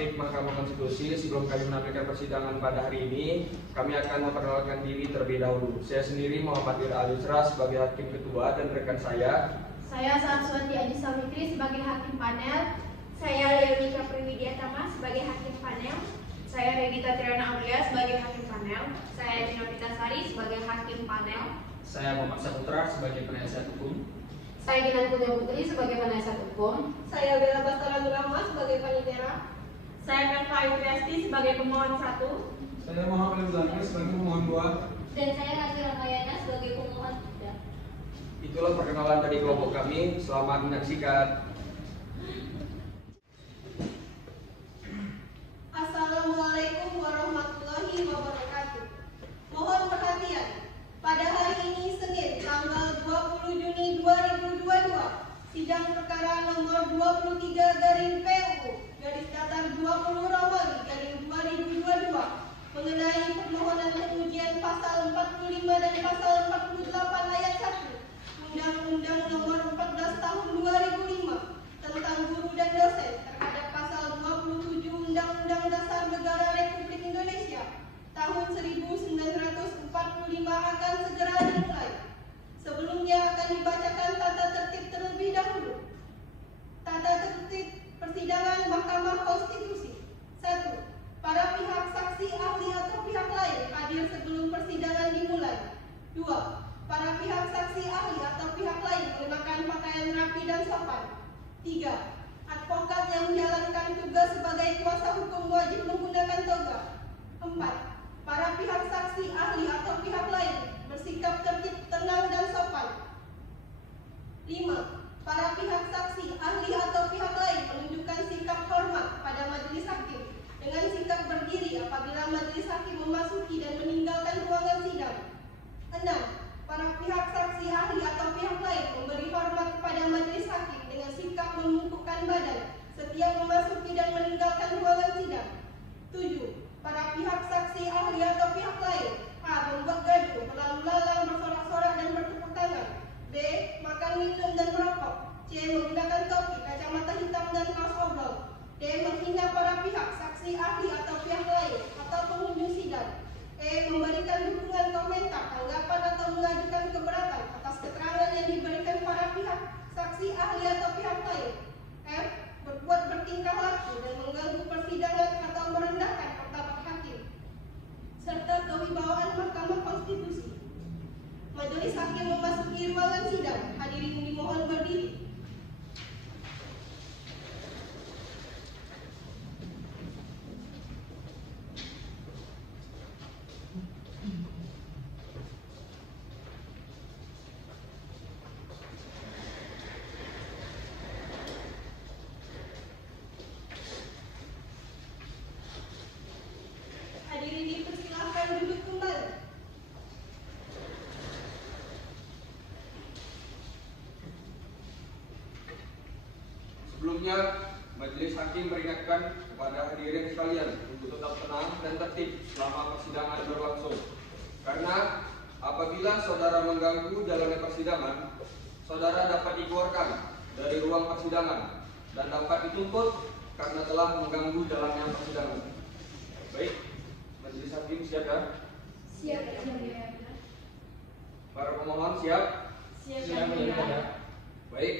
aktif Mahkamah Konstitusi. Sebelum kami menampilkan persidangan pada hari ini, kami akan memperkenalkan diri terlebih dahulu. Saya sendiri Muhammad Ali sebagai Hakim Ketua dan rekan saya Saraswati Adisa Fikri sebagai Hakim Panel. Saya Leonika Priwidiatama sebagai Hakim Panel. Saya Regita Triana Aulia sebagai Hakim Panel. Saya Dina Pitasari sebagai Hakim Panel. Saya Muhammad Saputra sebagai penasihat hukum. Saya Ginan Punya Putri sebagai penasihat hukum. Saya Bella Bastaran Rahma sebagai panitera. Saya Melva Yutriasti sebagai pemohon 1. Saya Muhammad Zaki sebagai pemohon 2. Dan saya Rati Ramayana sebagai pemohon 3. Itulah perkenalan dari kelompok kami. Selamat menyaksikan. Assalamualaikum warahmatullahi wabarakatuh. Mohon perhatian. Pada hari ini Senin tanggal 20 Juni 2022, sidang perkara nomor 23/PU/20 mengenai permohonan pengujian pasal 45 dan pasal 48 ayat 1 Undang-Undang nomor 14 tahun 2005 tentang guru dan dosen terhadap pasal 27 Undang-Undang Dasar Negara Republik Indonesia tahun 1945 akan segera dimulai. Sebelumnya akan dibacakan tata tertib terlebih dahulu. Tata tertib persidangan Mahkamah Konstitusi. 1. Para pihak saksi, ahli atau pihak lain hadir sebelum persidangan dimulai. 2. Para pihak saksi, ahli atau pihak lain mengenakan pakaian rapi dan sopan. 3. Advokat yang menjalankan tugas sebagai kuasa hukum wajib menggunakan toga. 4. Para pihak saksi, ahli atau pihak lain bersikap tertib, tenang, dan sopan. 5. Para pihak saksi, ahli atau pihak lain menunjukkan sikap hormat pada majelis hakim dengan sikap berdiri apabila majelis hakim memasuki dan meninggalkan ruangan sidang. 6. Para pihak saksi, ahli atau pihak lain memberi hormat kepada majelis hakim dengan sikap membungkukkan badan setiap memasuki dan meninggalkan ruangan sidang. 7. Para pihak saksi, ahli atau pihak lain A. Membuat gaduh, berlalu lalang, bersorak-sorak dan bertepuk tangan. B. Makan, minum, dan merokok. C. Menggunakan topi, kacamata hitam, dan kaos oblong. D. Menghina para pihak saksi, ahli atau pihak lain atau pengunjung sidang. E. Memberikan dukungan, komentar, tanggapan, atau mengajukan keberatan atas keterangan yang diberikan para pihak saksi, ahli atau pihak lain. F. Berbuat bertingkah laku dan mengganggu persidangan atau merendahkan martabat hakim serta kewibawaan Mahkamah Konstitusi. Majelis hakim memasuki ruangan sidang. Hadirin dimohon berdiri. Hadirin dipersilahkan duduk kembali. Sebelumnya, majelis hakim memperingatkan kepada hadirin sekalian untuk tetap tenang dan tertib selama persidangan berlangsung. Karena apabila saudara mengganggu jalannya persidangan, saudara dapat dikeluarkan dari ruang persidangan dan dapat dituntut karena telah mengganggu jalannya persidangan. Baik, majelis hakim siap ya? Siap, ya. Para pemohon siap? Siap, Baik,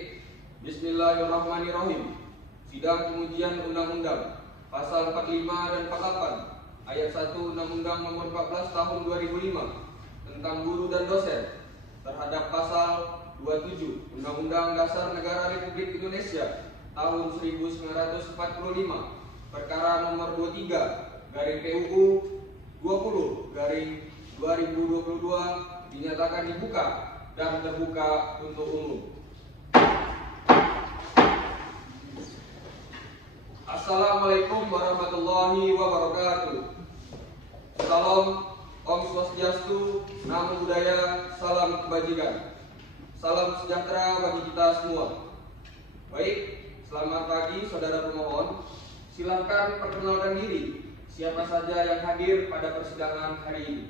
Bismillahirrahmanirrahim. Sidang pengujian Undang-Undang Pasal 45 dan 48 Ayat 1 Undang-Undang Nomor 14 Tahun 2005 tentang guru dan dosen terhadap Pasal 27 Undang-Undang Dasar Negara Republik Indonesia tahun 1945 Perkara Nomor 23/PUU 20/2022 dinyatakan dibuka dan terbuka untuk umum. Assalamualaikum warahmatullahi wabarakatuh. Salam, Om Swastiastu, Namo Buddhaya, salam kebajikan. Salam sejahtera bagi kita semua. Baik, selamat pagi saudara pemohon. Silakan perkenalkan diri. Siapa saja yang hadir pada persidangan hari ini?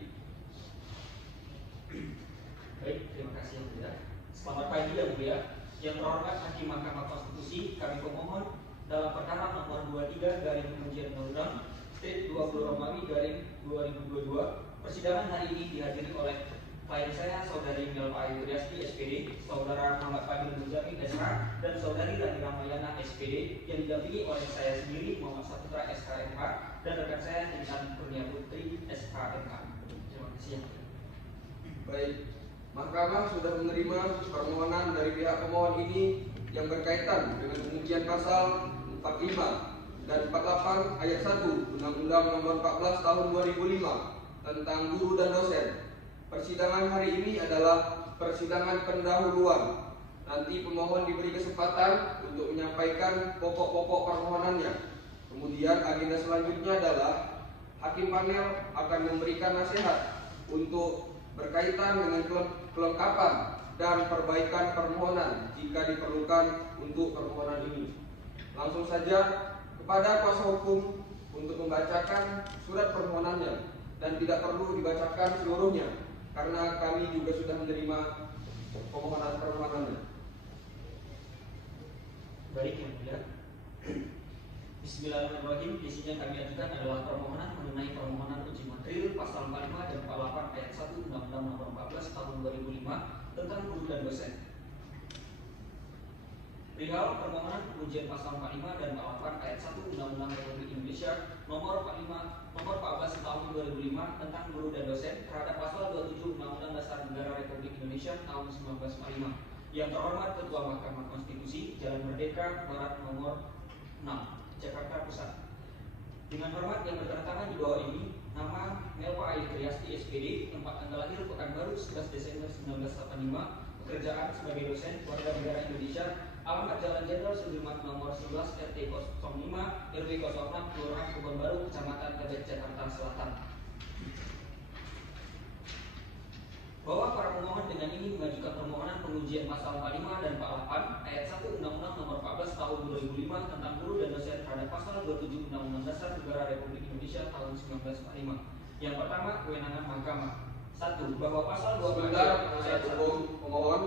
Baik, terima kasih yang mulia. Selamat pagi yang mulia. Yang terhormat Hakim Mahkamah Konstitusi, kami pemohon dalam perkara nomor 23 garing pengujian undang-undang State 20 Romawi garing 2022. Persidangan hari ini dihadiri oleh klien saya, Saudari Melva Ayu Triasti, SPD, Saudara Muhammad Fadil Muzami, SH, dan Saudari Rani Ramayana, SPD, yang didampingi oleh saya sendiri, Muhammad Saputra, SKMH, dan rekan saya, Intan Kurnia Putri, SKMH. Terima kasih. Baik, Mahkamah sudah menerima permohonan dari pihak pemohon ini yang berkaitan dengan pengujian pasal 45 dan 48 ayat 1 Undang-Undang Nomor 14 Tahun 2005 tentang guru dan dosen. Persidangan hari ini adalah persidangan pendahuluan. Nanti pemohon diberi kesempatan untuk menyampaikan pokok-pokok permohonannya. Kemudian agenda selanjutnya adalah hakim panel akan memberikan nasihat untuk berkaitan dengan kelengkapan dan perbaikan permohonan jika diperlukan untuk permohonan ini. Langsung saja kepada kuasa hukum untuk membacakan surat permohonannya dan tidak perlu dibacakan seluruhnya karena kami juga sudah menerima permohonannya. Baik, yang mulia. Bismillahirrahmanirrahim. Isinya kami ajukan adalah permohonan mengenai permohonan uji materil pasal 45 dan 48 ayat 1 Undang-Undang Nomor 14 Tahun 2005 tentang guru dan dosen. Perihal permohonan pengujian pasal 45 dan 48 ayat 1 Undang-Undang Republik Indonesia Nomor 14 Tahun 2005 tentang guru dan dosen terhadap pasal 27 Undang-Undang Dasar Negara Republik Indonesia tahun 1945. Yang terhormat Ketua Mahkamah Konstitusi, Jalan Merdeka Barat nomor 6, Jakarta Pusat. Dengan hormat yang bertanda di bawah ini, nama Melva Ayu Triasti, SPD, tempat tanggal lahir Pekanbaru 11 Desember 1985, pekerjaan sebagai dosen warga negara Indonesia, alamat Jalan Jenderal Sudirman nomor 11 RT 05 RW 06 Kelurahan Pekanbaru, Kecamatan Tebet, Jakarta Selatan. Bahwa para pemohon dengan ini mengajukan permohonan pengujian pasal 45 dan 48 ayat 1 Undang-Undang Nomor 14 Tahun 2005 tentang guru dan dosen terhadap pasal 27 Undang-Undang Dasar Negara Republik Indonesia tahun 1945. Yang pertama, kewenangan mahkamah. 1. Bahwa pasal 24 ayat 1 pemohon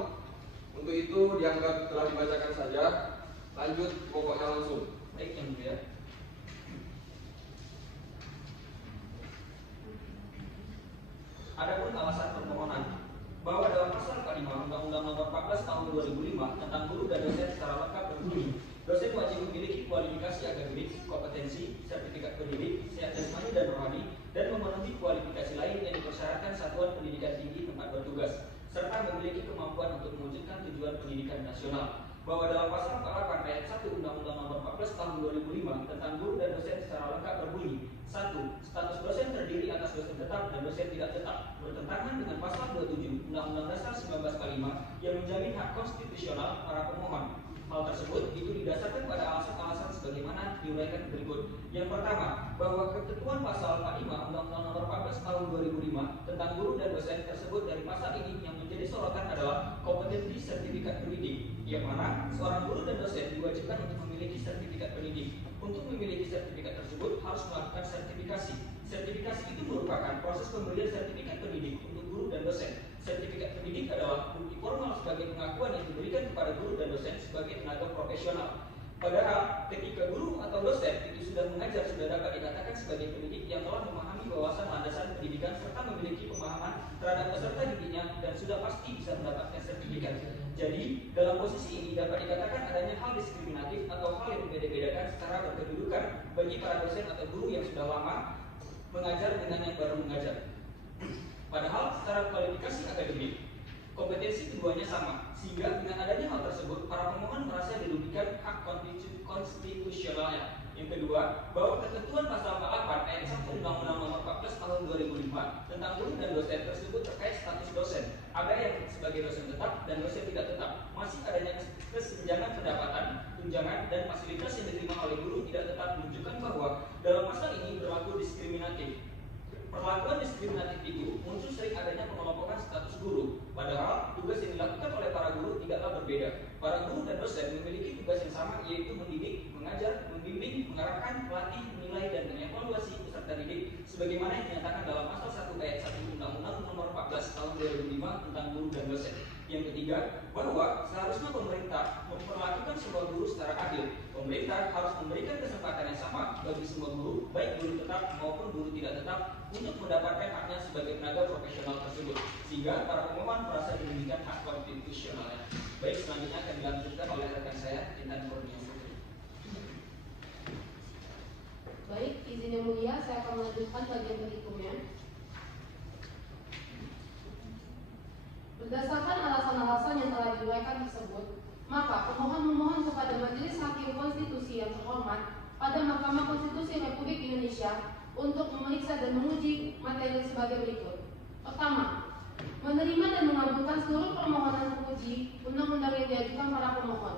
untuk itu dianggap telah dibacakan saja. Lanjut pokoknya langsung. Baik, yang mulia. Adapun alasan permohonan bahwa dalam pasal 45 Undang-Undang Nomor 14 Tahun 2005 tentang guru dan dosen secara lengkap berbunyi, dosen wajib memiliki kualifikasi akademik, kompetensi, sertifikat pendidik, sehat jasmani dan rohani, dan memenuhi kualifikasi lain yang dipersyaratkan satuan pendidikan tinggi tempat bertugas, serta memiliki kemampuan untuk mewujudkan tujuan pendidikan nasional. Bahwa dalam pasal 48 ayat 1 Undang-Undang Nomor 14 Tahun 2005 tentang guru dan dosen secara lengkap berbunyi, 1. Status dosen terdiri atas dosen tetap dan dosen tidak tetap, bertentangan dengan pasal 27 Undang-Undang Dasar 1945 yang menjamin hak konstitusional para pemohon. Hal tersebut itu didasarkan pada alasan-alasan sebagaimana diuraikan berikut. Yang pertama, bahwa ketentuan pasal 45 Undang-Undang Nomor 14 Tahun 2005 tentang guru dan dosen tersebut dari pasal ini yang menjadi sorotan adalah kompetensi sertifikat pendidik, yang mana seorang guru dan dosen diwajibkan untuk memiliki sertifikat pendidik. Untuk memiliki sertifikat tersebut harus melakukan sertifikasi. Sertifikasi itu merupakan proses pemberian sertifikat pendidik untuk guru dan dosen. Sertifikat pendidik adalah bukti formal sebagai pengakuan yang diberikan kepada guru dan dosen sebagai tenaga profesional. Padahal ketika guru atau dosen itu sudah mengajar, sudah dapat dikatakan sebagai pendidik yang telah memahami wawasan landasan pendidikan serta memiliki pemahaman terhadap peserta didiknya dan sudah pasti bisa mendapatkan sertifikat. Jadi dalam posisi ini dapat dikatakan adanya hal diskriminatif atau hal yang membeda-bedakan secara berkedudukan bagi para dosen atau guru yang sudah lama mengajar dengan yang baru mengajar. Padahal secara kualifikasi akademik, kompetensi keduanya sama, sehingga dengan adanya hal tersebut, para pemohon merasa dirugikan hak konstitusionalnya. Yang kedua, bahwa ketentuan pasal 48 ayat 1 Undang-Undang Nomor 14 Tahun 2005 tentang guru dan dosen tersebut terkait status dosen. Ada yang sebagai dosen tetap dan dosen tidak tetap. Masih adanya kesenjangan pendapatan, tunjangan, dan fasilitas yang diterima oleh guru tidak tetap menunjukkan bahwa dalam pasal ini berlaku diskriminatif. Perlakuan diskriminatif itu muncul sering adanya pengelompokan status guru. Padahal tugas yang dilakukan oleh para guru tidaklah berbeda. Para guru dan dosen memiliki tugas yang sama, yaitu mendidik, mengajar, membimbing, mengarahkan, melatih, menilai, dan mengevaluasi peserta didik sebagaimana yang dinyatakan dalam pasal 1 ayat 1 Undang-Undang Nomor 14 Tahun 2005 tentang guru dan dosen. Yang ketiga, bahwa seharusnya pemerintah memperlakukan semua guru secara adil. Pemerintah harus memberikan kesempatan yang sama bagi semua guru, baik guru tetap maupun guru tidak tetap, untuk mendapatkan haknya sebagai tenaga profesional tersebut, sehingga para pemohon merasa diberikan hak konstitusionalnya. Baik, selanjutnya akan dilanjutkan oleh rekan saya, Intan Kurniasih. Baik, izin yang mulia, saya akan melanjutkan bagian berikutnya. Berdasarkan alasan-alasan yang telah diuraikan tersebut, maka pemohon memohon kepada Majelis Hakim Konstitusi yang terhormat pada Mahkamah Konstitusi Republik Indonesia untuk memeriksa dan menguji materi sebagai berikut. Pertama, menerima dan mengabulkan seluruh permohonan penguji undang-undang yang diajukan para pemohon.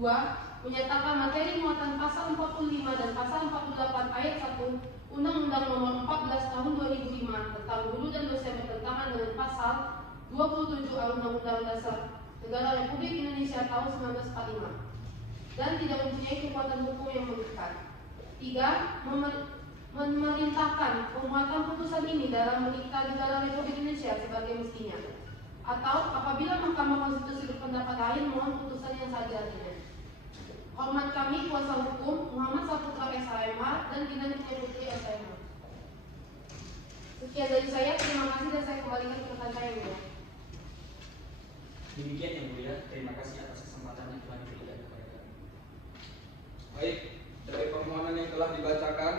2. Menyatakan materi muatan pasal 45 dan pasal 48 ayat 1 Undang-Undang Nomor 14 Tahun 2005 tentang guru dan dosen bertentangan dengan pasal 27 Undang-Undang Dasar Negara Republik Indonesia tahun 1945 dan tidak mempunyai kekuatan hukum yang mengikat. 3. Memerintahkan pemuatan putusan ini dalam mengikat negara Republik Indonesia sebagai mestinya, atau apabila Mahkamah Konstitusi berpendapat lain, mohon putusan yang seadil-adilnya. Hormat kami kuasa hukum Muhammad Saputra SHMH dan Kinani Putri SHMH. Sekian dari saya, terima kasih dan saya kembalikan ke rekan saya ya. Demikian yang mulia, terima kasih atas kesempatan yang telah diberikan kepada kami. Baik, dari permohonan yang telah dibacakan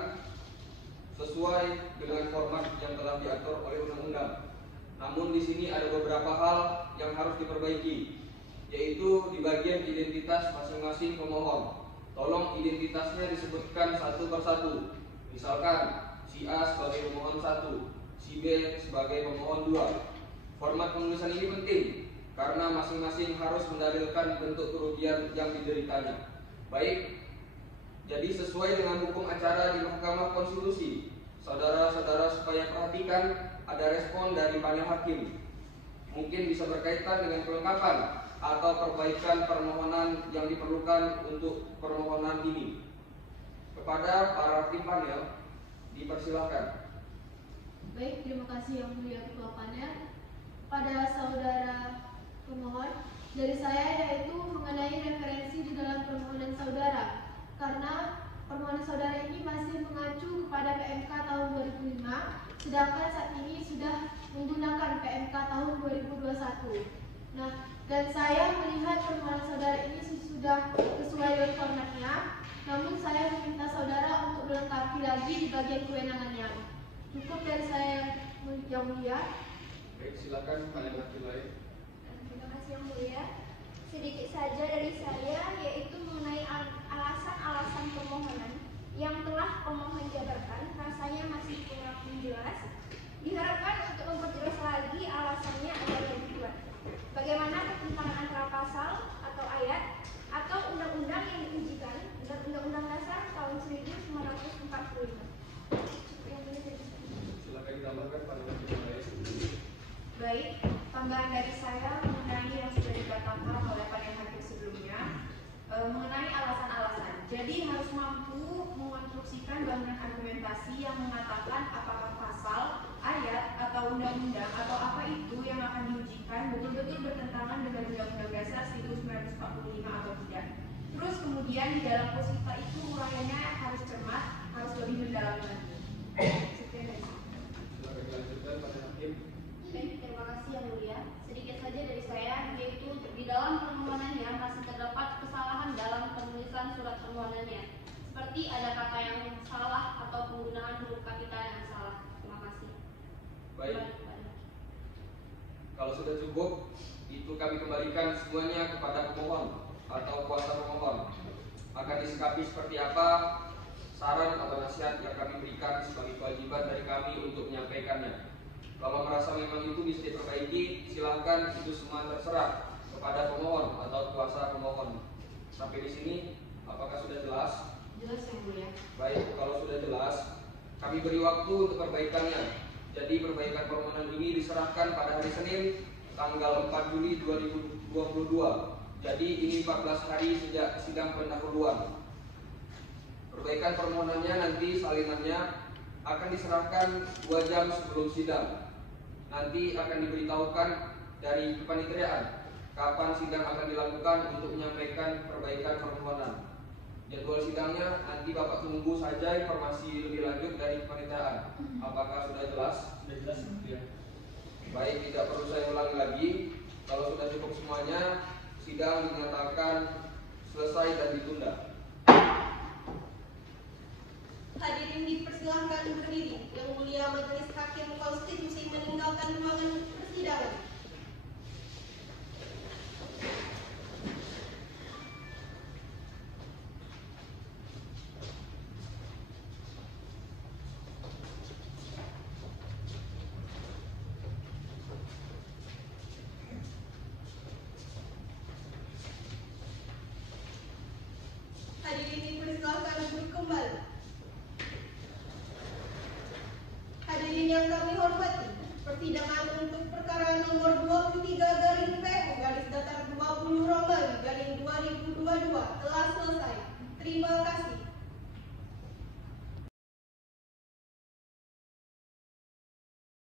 sesuai dengan format yang telah diatur oleh undang-undang. Namun di sini ada beberapa hal yang harus diperbaiki, yaitu di bagian identitas masing-masing pemohon. Tolong identitasnya disebutkan satu persatu. Misalkan si A sebagai pemohon 1, si B sebagai pemohon 2. Format penulisan ini penting karena masing-masing harus mendalilkan bentuk kerugian yang dideritanya. Baik, jadi sesuai dengan hukum acara di Mahkamah Konstitusi, saudara-saudara supaya perhatikan ada respon dari panel hakim. Mungkin bisa berkaitan dengan kelengkapan atau perbaikan permohonan yang diperlukan untuk permohonan ini. Kepada para hakim panel, dipersilakan. Baik, terima kasih yang mulia ketua panel. Pada saudara pemohon, dari saya yaitu mengenai referensi di dalam permohonan saudara, karena permohonan saudara ini masih mengacu kepada PMK tahun 2005, sedangkan saat ini sudah menggunakan PMK tahun 2021. Nah, dan saya melihat permohonan saudara ini sudah sesuai dengan formatnya, namun saya meminta saudara untuk melengkapi lagi di bagian kewenangannya. Cukup dari saya yang mulia. Baik, silakan panel hakim lain. Terima kasih yang mulia. Sedikit saja dari saya, yaitu mengenai alasan-alasan permohonan yang telah pemohon jabarkan, rasanya masih kurang jelas. Diharapkan untuk memperjelas lagi alasannya agar lebih kuat. Bagaimana ketentangan antara pasal atau ayat atau undang-undang yang diujikan dan Undang-Undang Dasar tahun 1945. Silakan ditambahkan panel hakim lain. Baik, tambahan dari saya mengenai yang sudah dikatakan oleh panel hakim sebelumnya, mengenai alasan-alasan. Jadi harus mampu mengonstruksikan bangunan argumentasi yang mengatakan apakah pasal, ayat, atau undang-undang atau apa itu yang akan diujikan betul-betul bertentangan dengan Undang-Undang Dasar 1945 atau tidak. Terus kemudian di dalam posita itu uraiannya harus cermat, harus lebih mendalam lagi. Sekian dari saya. Silakan dilanjutkan panel hakim. Baik, terima kasih yang mulia. Sedikit saja dari saya, yaitu di dalam permohonannya masih terdapat kesalahan dalam penulisan surat permohonannya, seperti ada kata yang salah atau penggunaan huruf kapital yang salah. Terima kasih. Baik, kalau sudah cukup, itu kami kembalikan semuanya kepada pemohon atau kuasa pemohon. Akan disikapi seperti apa saran atau nasihat yang kami berikan sebagai kewajiban dari kami untuk menyampaikannya. Kalau merasa memang itu bisa diperbaiki, silahkan, itu semua terserah kepada pemohon atau kuasa pemohon. Sampai di sini, apakah sudah jelas? Jelas yang mulia. Baik, kalau sudah jelas, kami beri waktu untuk perbaikannya. Jadi perbaikan permohonan ini diserahkan pada hari Senin, tanggal 4 Juli 2022. Jadi ini 14 hari sejak sidang pendahuluan. Perbaikan permohonannya nanti salinannya akan diserahkan 2 jam sebelum sidang. Nanti akan diberitahukan dari kepanitiaan kapan sidang akan dilakukan untuk menyampaikan perbaikan permohonan. Jadwal sidangnya nanti Bapak tunggu saja informasi lebih lanjut dari panitia. Apakah sudah jelas? Sudah jelas ya. Baik, tidak perlu saya ulangi lagi. Kalau sudah cukup semuanya, sidang dinyatakan selesai dan ditunda. Hadirin dipersilahkan berdiri. Yang Mulia Majelis Hakim Konstitusi meninggalkan ruangan persidangan. Hadirin dipersilahkan duduk kembali. Hadirin yang kami hormati, persidangan untuk perkara nomor 23/PU